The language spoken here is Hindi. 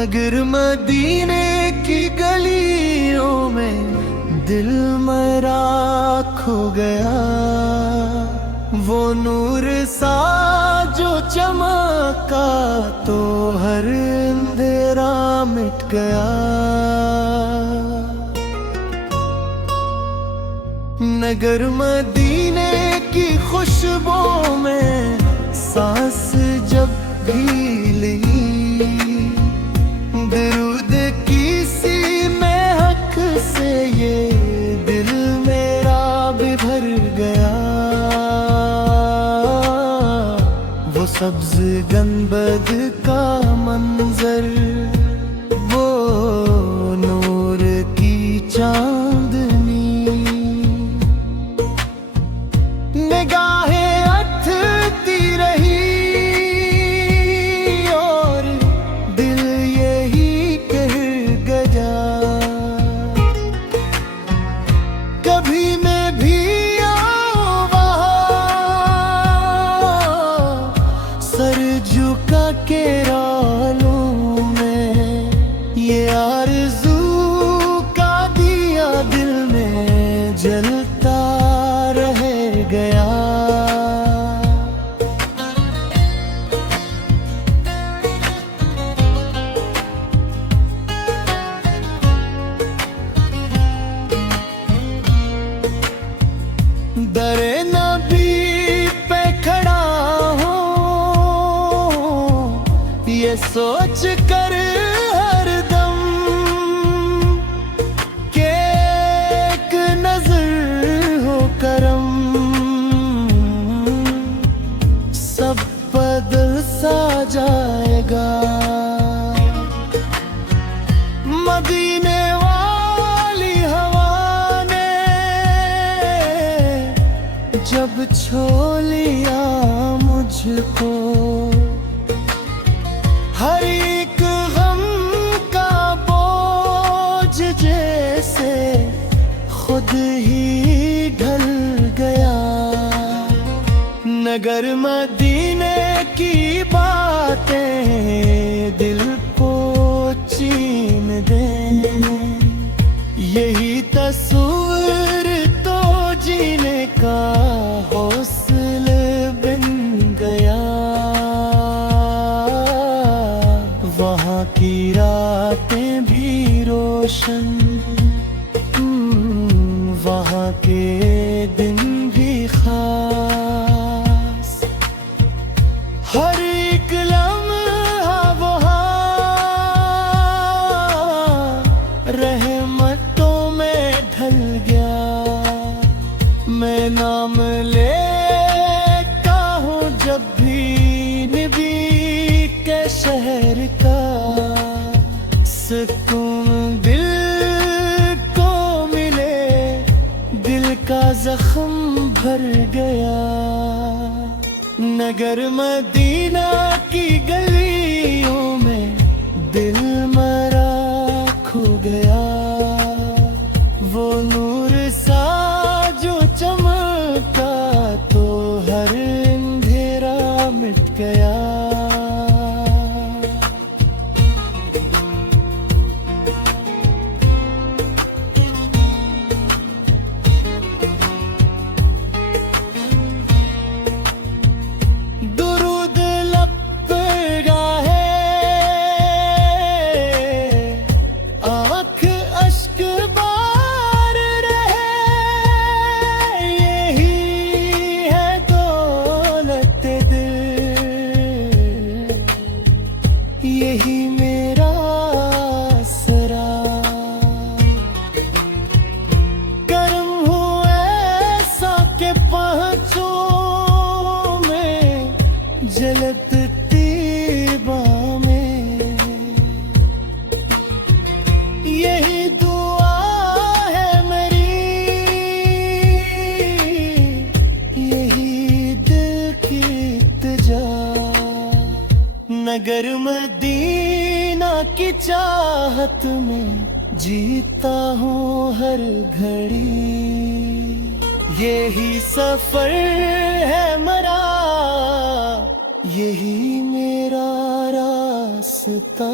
नगर मदीने की गलियों में दिल मेरा खो गया। वो नूर सा जो चमका तो हर अंधेरा मिट गया। नगर मदीने की खुशबू में सांस जब भी ली, दरूद की सी महक से ये दिल मेरा भी भर गया। वो सब्ज गंबद का मंजर, वो नूर की चांदनी, निगाहें अथती रही और दिल यही कह गया, कभी मैं भी आऊं वहाँ, सर झुका के रोलूं मैं ये आरज़ू का दिया दिल में जलता रह गया। दरे नबी पे खड़ा हूँ ये सोच कर हरदम के एक नजर हो करम, सब बदल सा जाएगा। मदीने वाली हवा ने जब छू लिया मुझको, हर एक गम का बोझ जैसे खुद ही ढल गया। नगर मदीने की बातें दिल को चीन दे, यही तस्वीर तो जीने का हौसला बन गया। वहाँ की रातें भी रोशन, वहाँ के दिन भी खास, हर एक लम्हा वहाँ रहमतों में ढल गया। मैं नाम लेता हूँ जब भी नबी के शहर का, सुकून दिल को मिले, दिल का जख्म भर गया। नगर मदीना की गलियों में दिल मेरा खो गया। वो नूर सा जो चमका तो हर अंधेरा मिट गया। दुरूद लब पे गाहे, आँख अश्क बार रहे, यही है दौलत दिल, यही मेरा सरा। कर्म हुआ ऐसा के पहुँचूं मैं जलती बाह में, यही दुआ है मेरी, यही दिल की इल्तिजा। नगर मदीना की चाहत में जीता हूँ हर घड़ी, यही सफर है मेरा, यही मेरा रास्ता।